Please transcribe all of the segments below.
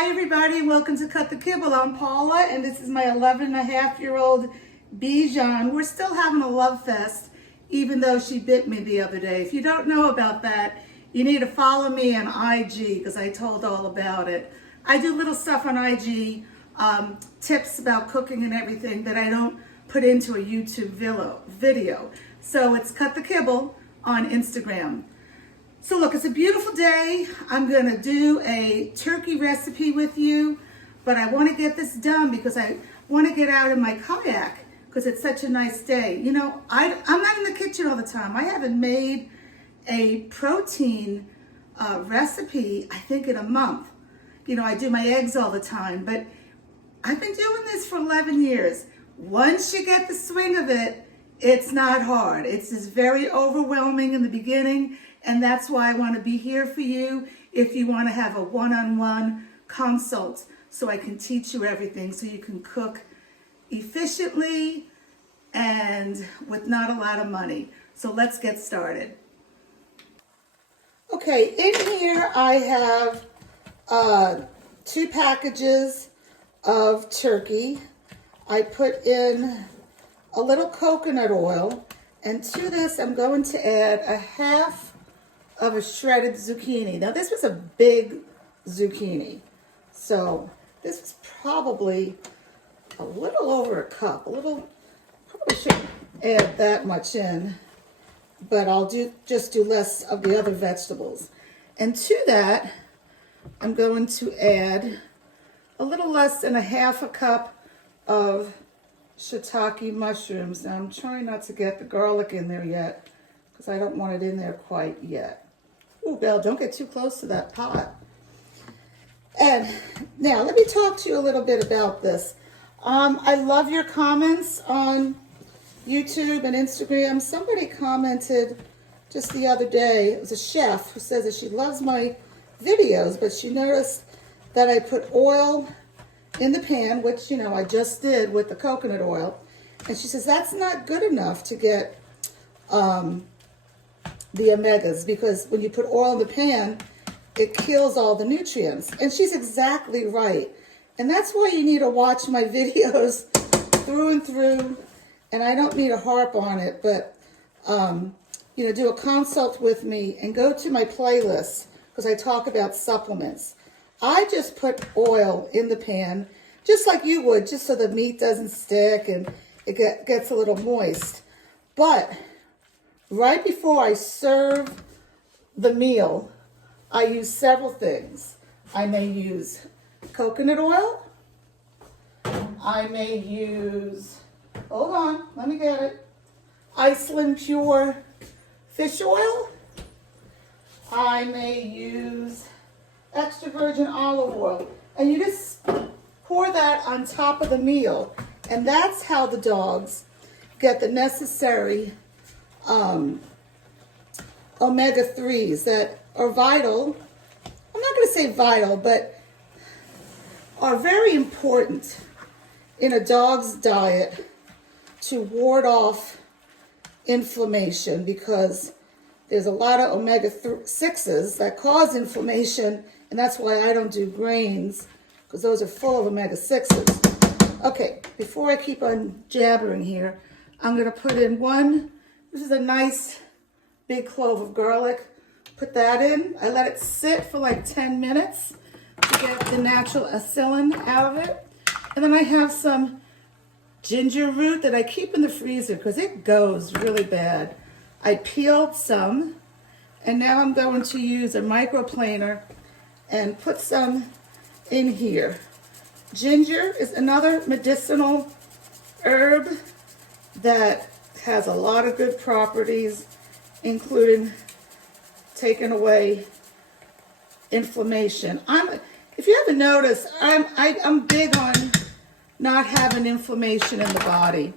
Hi everybody, welcome to Cut the Kibble. I'm Paula and this is my 11-and-a-half-year-old Bijan. We're still having a love fest even though she bit me the other day. If you don't know about that, you need to follow me on IG because I told all about it. I do little stuff on IG, tips about cooking and everything that I don't put into a YouTube video. So it's Cut the Kibble on Instagram. So look, it's a beautiful day. I'm gonna do a turkey recipe with you, but I wanna get this done because I wanna get out in my kayak because it's such a nice day. You know, I'm not in the kitchen all the time. I haven't made a protein recipe, I think, in a month. You know, I do my eggs all the time, but I've been doing this for 11 years. Once you get the swing of it, it's not hard. It's just very overwhelming in the beginning, and that's why I want to be here for you if you want to have a one-on-one consult so I can teach you everything so you can cook efficiently and with not a lot of money. So let's get started. Okay, in here I have 2 packages of turkey. I put in a little coconut oil, and to this I'm going to add a half of a shredded zucchini. Now this was a big zucchini, so this is probably a little over a cup. Probably shouldn't add that much in, but I'll just do less of the other vegetables. And to that, I'm going to add a little less than a half a cup of shiitake mushrooms. Now I'm trying not to get the garlic in there yet because I don't want it in there quite yet. Ooh, Belle, don't get too close to that pot. And now let me talk to you a little bit about this. I love your comments on YouTube and Instagram. Somebody commented just the other day, it was a chef who says that she loves my videos, but she noticed that I put oil in the pan, which, you know, I just did with the coconut oil. And she says that's not good enough to get the omegas, because when you put oil in the pan, it kills all the nutrients. And she's exactly right. And that's why you need to watch my videos through and through. And I don't need to harp on it, but, you know, do a consult with me and go to my playlist because I talk about supplements. I just put oil in the pan, just like you would, just so the meat doesn't stick and it gets a little moist. But right before I serve the meal, I use several things. I may use coconut oil. I may use, hold on, let me get it, Iceland Pure fish oil. I may use extra virgin olive oil. And you just pour that on top of the meal. And that's how the dogs get the necessary omega-3s that are vital. I'm not going to say vital, but are very important in a dog's diet to ward off inflammation, because there's a lot of omega-6s that cause inflammation, and that's why I don't do grains, because those are full of omega-6s. Okay, before I keep on jabbering here, I'm going to put in this is a nice big clove of garlic. Put that in. I let it sit for like 10 minutes to get the natural acetylene out of it. And then I have some ginger root that I keep in the freezer because it goes really bad. I peeled some, and now I'm going to use a microplaner and put some in here. Ginger is another medicinal herb that has a lot of good properties, including taking away inflammation. If you haven't noticed, I'm big on not having inflammation in the body,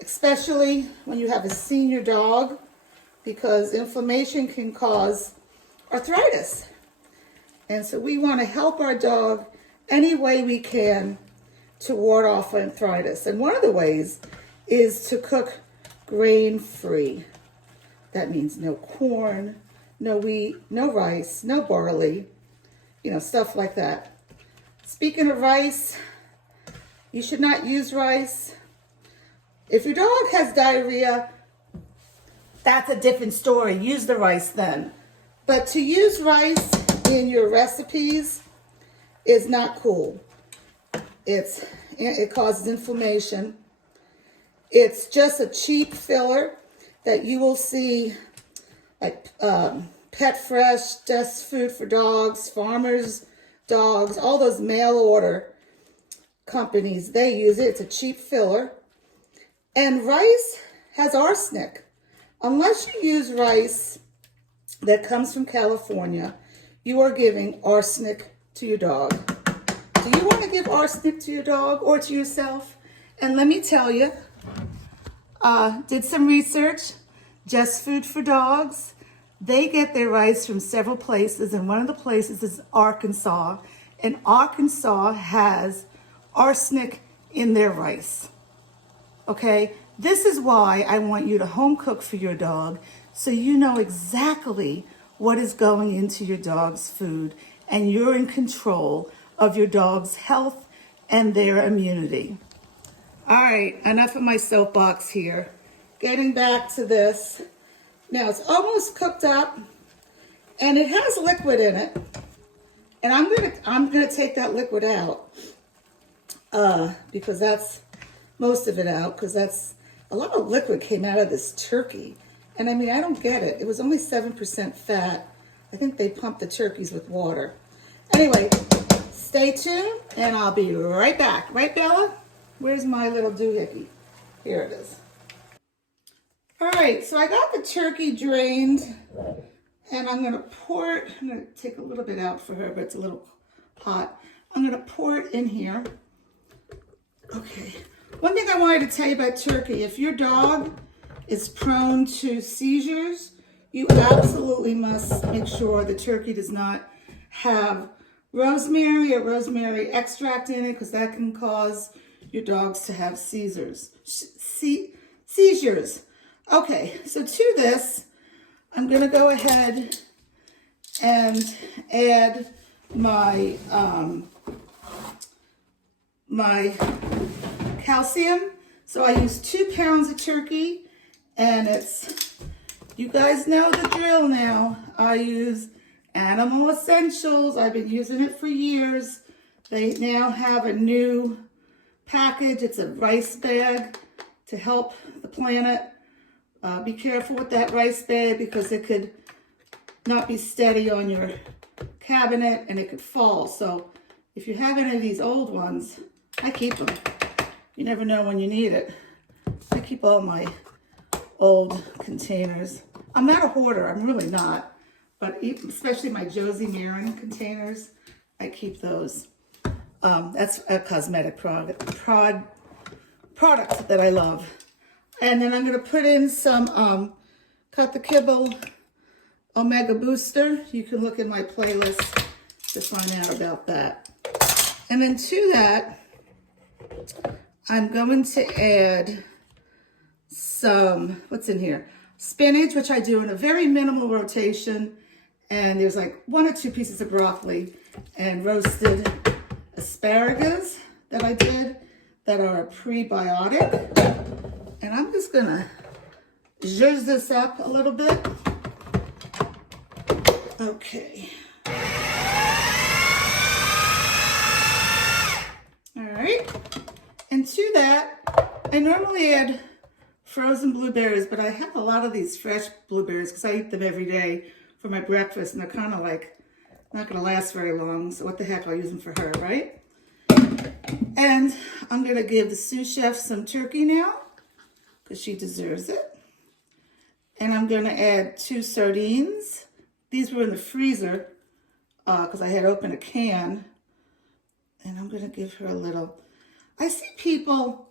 especially when you have a senior dog, because inflammation can cause arthritis. And so we want to help our dog any way we can to ward off arthritis. And one of the ways is to cook grain-free. That means no corn, no wheat, no rice, no barley. you know, stuff like that. Speaking of rice, you should not use rice. If your dog has diarrhea, that's a different story. Use the rice then. But to use rice in your recipes is not cool. It causes inflammation. It's just a cheap filler that you will see like Pet Fresh, Just Food for Dogs, Farmer's Dogs, all those mail order companies, they use it. It's a cheap filler. And rice has arsenic. Unless you use rice that comes from California, you are giving arsenic to your dog. Do you want to give arsenic to your dog or to yourself? And let me tell you, did some research, Just Food for Dogs. They get their rice from several places, and one of the places is Arkansas. And Arkansas has arsenic in their rice. Okay? This is why I want you to home cook for your dog so you know exactly what is going into your dog's food and you're in control of your dog's health and their immunity. All right, enough of my soapbox here. Getting back to this. Now it's almost cooked up and it has liquid in it. And I'm gonna take that liquid out because that's most of it out, because that's a lot of liquid came out of this turkey. And I mean, I don't get it. It was only 7% fat. I think they pumped the turkeys with water. Anyway, stay tuned and I'll be right back. Right, Bella? Where's my little doohickey? Here it is. All right, so I got the turkey drained and I'm gonna pour it. I'm gonna take a little bit out for her, but it's a little hot. I'm gonna pour it in here. Okay. One thing I wanted to tell you about turkey, if your dog is prone to seizures, you absolutely must make sure the turkey does not have rosemary or rosemary extract in it, because that can cause your dogs to have seizures. Okay, so to this, I'm going to go ahead and add my my calcium. So I use 2 pounds of turkey, and it's, you guys know the drill now. I use Animal Essentials. I've been using it for years. They now have a new package. It's a rice bag to help the planet. Be careful with that rice bag because it could not be steady on your cabinet and it could fall. So if you have any of these old ones, I keep them. You never know when you need it. I keep all my old containers. I'm not a hoarder, I'm really not. But especially my Josie Marin containers, I keep those. That's a cosmetic product that I love. And then I'm gonna put in some, cut the Kibble Omega Booster. You can look in my playlist to find out about that. And then to that, I'm going to add some, what's in here? Spinach, which I do in a very minimal rotation. And there's like 1 or 2 pieces of broccoli and roasted asparagus that I did that are a prebiotic. And I'm just gonna zhuzh this up a little bit. Okay. All right. And to that, I normally add frozen blueberries, but I have a lot of these fresh blueberries because I eat them every day for my breakfast, and they're kind of like not gonna last very long. So what the heck, I'll use them for her, right? And I'm gonna give the sous chef some turkey now, because she deserves it. And I'm gonna add 2 sardines. These were in the freezer because I had opened a can. And I'm gonna give her a little. I see people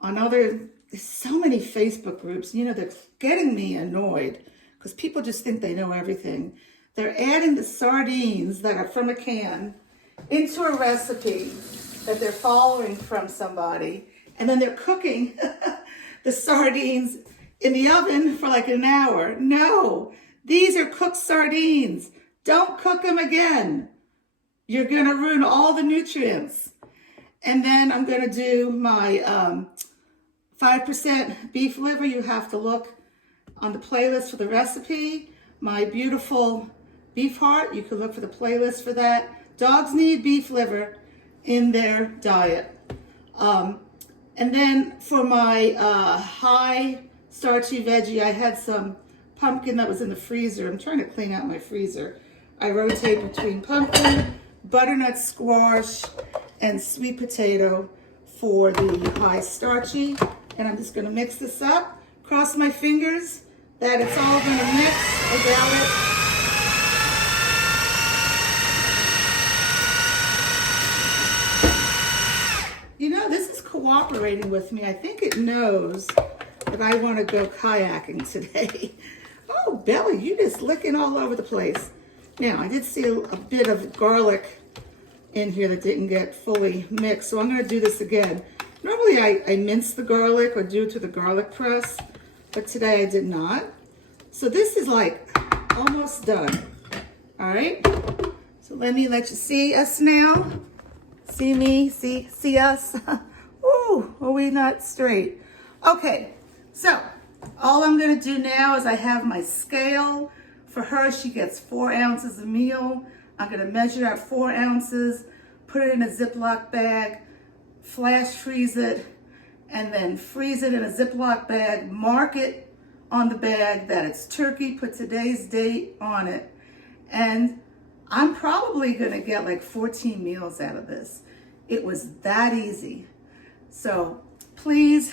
on there's so many Facebook groups, you know, they're getting me annoyed because people just think they know everything. They're adding the sardines that are from a can into a recipe that they're following from somebody, and then they're cooking the sardines in the oven for like an hour. No, these are cooked sardines. Don't cook them again. you're gonna ruin all the nutrients. And then I'm gonna do my 5% beef liver. You have to look on the playlist for the recipe. My beautiful beef heart, you can look for the playlist for that. Dogs need beef liver in their diet. And then for my high starchy veggie, I had some pumpkin that was in the freezer. I'm trying to clean out my freezer. I rotate between pumpkin, butternut squash, and sweet potato for the high starchy. And I'm just gonna mix this up. Cross my fingers that it's all gonna mix. I doubt it. You know, this is cooperating with me. I think it knows that I want to go kayaking today. Oh, Belly, you just licking all over the place. Now, I did see a bit of garlic in here that didn't get fully mixed, so I'm going to do this again. Normally, I mince the garlic or do it to the garlic press, but today I did not. So this is like almost done. All right, so let me let you see us now. See me, see us. Ooh, are we not straight? Okay, so all I'm gonna do now is I have my scale. For her, she gets 4 ounces a meal. I'm gonna measure out 4 ounces, put it in a Ziploc bag, flash freeze it, and then freeze it in a Ziploc bag, mark it on the bag that it's turkey, put today's date on it, and I'm probably gonna get like 14 meals out of this. It was that easy. So please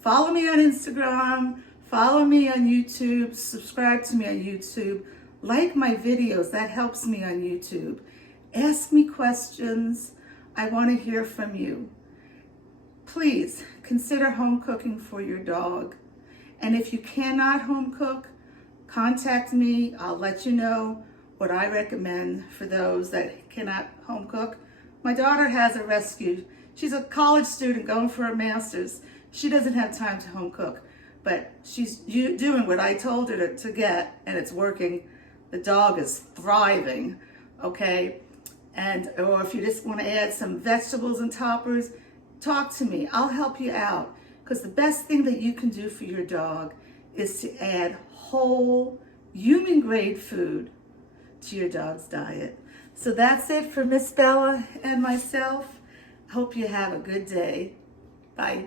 follow me on Instagram, follow me on YouTube, subscribe to me on YouTube, like my videos, that helps me on YouTube. Ask me questions, I wanna hear from you. Please consider home cooking for your dog. And if you cannot home cook, contact me, I'll let you know what I recommend for those that cannot home cook. My daughter has a rescue. She's a college student going for her master's. She doesn't have time to home cook, but she's doing what I told her to get, and it's working. The dog is thriving, okay? And, or if you just want to add some vegetables and toppers, talk to me. I'll help you out, because the best thing that you can do for your dog is to add whole, human-grade food to your dog's diet. So that's it for Miss Bella and myself. Hope you have a good day. Bye.